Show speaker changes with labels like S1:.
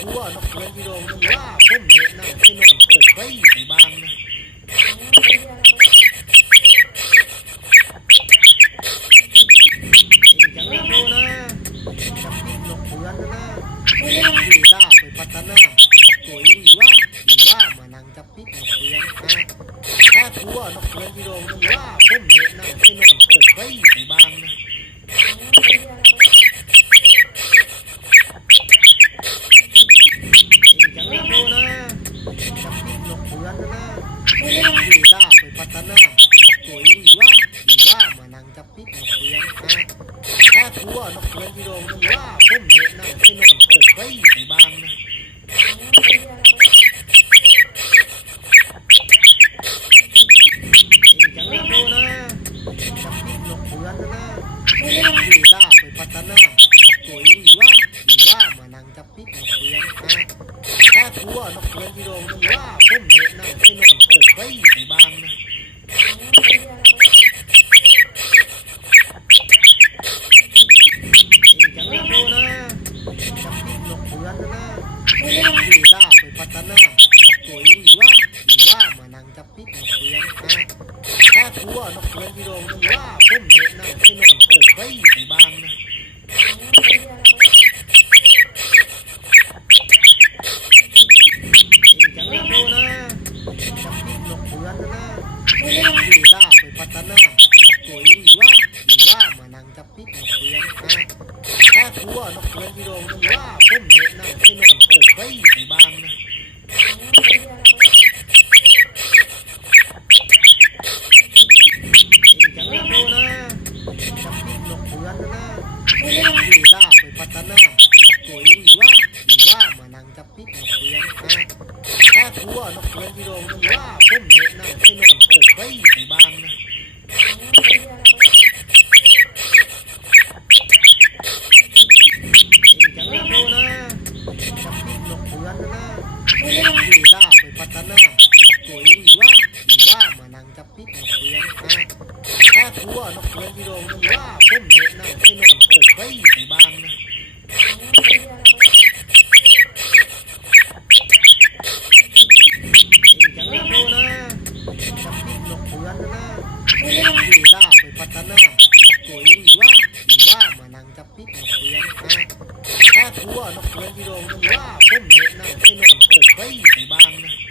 S1: กลัวนกเพื่อนที่โดนมันว่าผมเห็นหน้าไปนอนโคกไปที่บ้านนะจังนะโมนะจับนกเพื่อนนะดีล่าไปพัฒนานกตัวอีหลีว่าอีว่ามานั่งจับติดนกเพื่อนนะถ้ากลัวนกเพื่อนที่โดนมันว่าผมเห็นหน้าไปนอนโคกไปที่บ้านนะ จังนะโมนะจับติดนกเพื่อนนะดีล่าไปพัฒนานกตัวอีหลีว่าอีว่ามานั่งจับติดนกเพื่อนนะ ถ้ากลัวนเพื่อนที่โดนมันว่าผมเห็นหน้าไปนอนโคกไปที่บ้านนะจังนะโมนะจับติดนกเพื่อนนะดีล่าไปพัฒนานกตัวอีหลีว่าอีว่ามานั่งจับติดนกเพื่อนนะถ้ากลัวนกเพื่อนที่โดนมันว่าผมเห็นหน้าไปนอนโคกไปที่บ้านนะจังนะโมนะจับติดนกเพื่อนนะดีล่าไป พัฒนานกตัวอีหลีว่าอีว่ามานั่งจับติดนกเพื่อนนะถ้ากลัวนกเพื่อนที่โดนมันว่าผมเห็นหน้าไปนอนโคกไปที่บ้านนะจังนะโนะจับติดนกเพื่อนนะดีล่าไปพัฒนานกตัวอีหลีว่าอีว่ามานั่งจับติดนกเพื่อนนะถ้ากลัวนกเพื่อนที่โดนมันว่าผมเห็นหน้าไปนอนโคกไปที่บ้านนะจังนะโมนะจับติดนกเพื่อนนะ ดีล่าไปพัฒนาหนกตัวอีว่าอีว่ามานั่งจับติดหนกเพื่อนนะถ้ากลัวนกเพื่อนที่โดนมันว่าผมเห็นหน้าไปนอนโคกไปที่บ้านนะจังนะโมนะจับติดหนกเพื่อนนะดีล่าไปพัฒนาหนกตัวอีว่าอีว่ามานั่งจับติดหนกเพื่อนนะถ้ากลัวนกเพื่อนที่โดนมันว่าผมเห็น ลีล่าไปพัฒนาหนักตัวลีลาลีลามานังจับปิดหนักเลี้ยงนะถ้าตัวหนักเลี้ยงที่โดงนั้นว่าพ่มเห็นนั่งให้นอนตกใยที่บ้านนะ